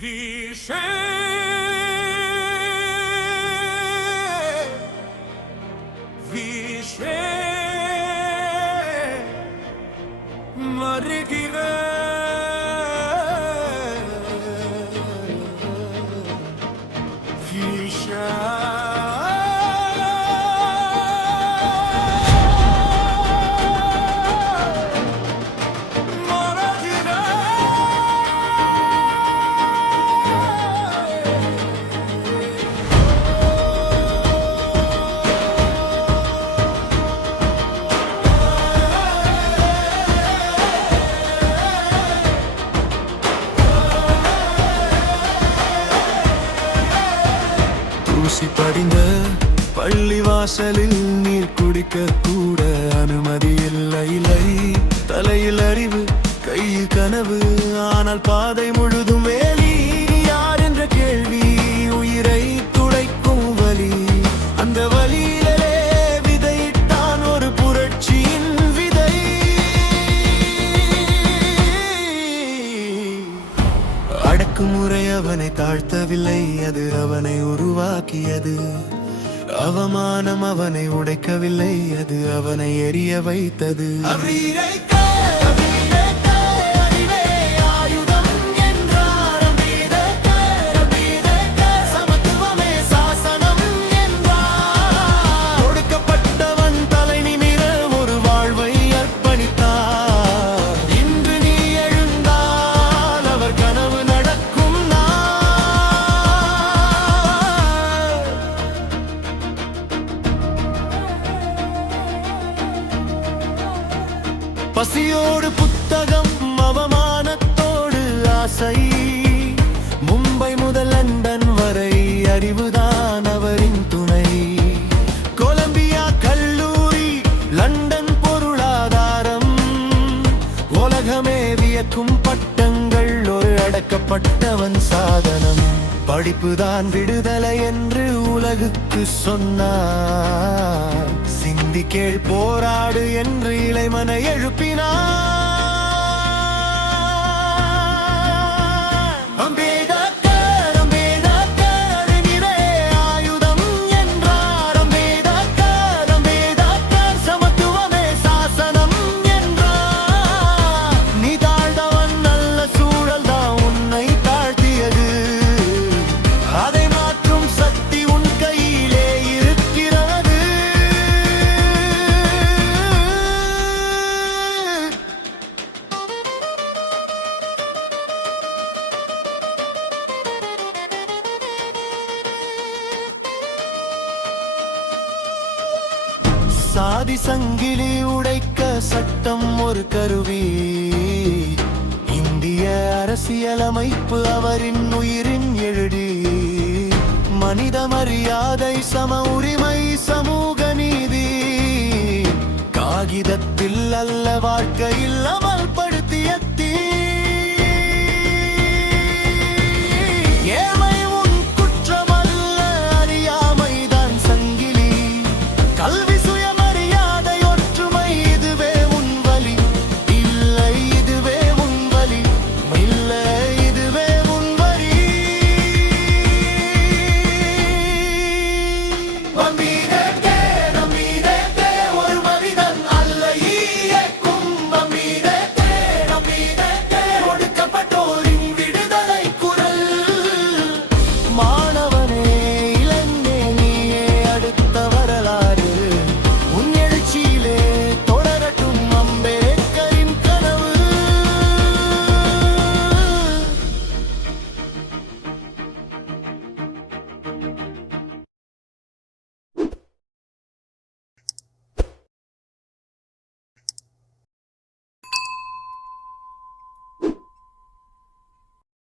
Vishe Vishe Marigire Vishe தூசி படிந்த பள்ளிவாசலில் நீர் குடிக்க கூட அனுமதி இல்லை. தலையில் அறிவு, கையில் கனவு, ஆனால் பாதை முழுதும் வேலி. யார் என்ற கேள்வி உயிரை துளைக்கும் வலி. அந்த வலியிலே விதைத்தான் ஒரு புரட்சியின் விதை. அடக்குமுறை அவனை தாழ்த்தவில்லை, அது அவனை உருவாக்கியது. அவமானம் அவனை உடைக்கவில்லை, அது அவனை எரிய வைத்தது. பசியோடு புத்தகம், அவமானத்தோடு ஆசை. மும்பை முதல் லண்டன் வரை அறிவுதான் அவரின் துணை. கொலம்பியா கல்லூரி, லண்டன் பொருளாதாரம். உலகமே வியக்கும் பட்டங்கள், ஒரு அடக்கப்பட்டவன் சாதனம். படிப்புதான் விடுதலை என்று உலகுக்கு சொன்னார். சிந்தி கேள், போராடு என்று இளைமனை எழுப்பினார். சாதி சங்கிலி உடைக்க சட்டம் ஒரு கருவி. இந்திய அரசியலமைப்பு அவரின் உயிரின் எழுதி. மனித மரியாதை, சம உரிமை, சமூக நீதி காகிதத்தில் அல்ல, வாழ்க்கையில்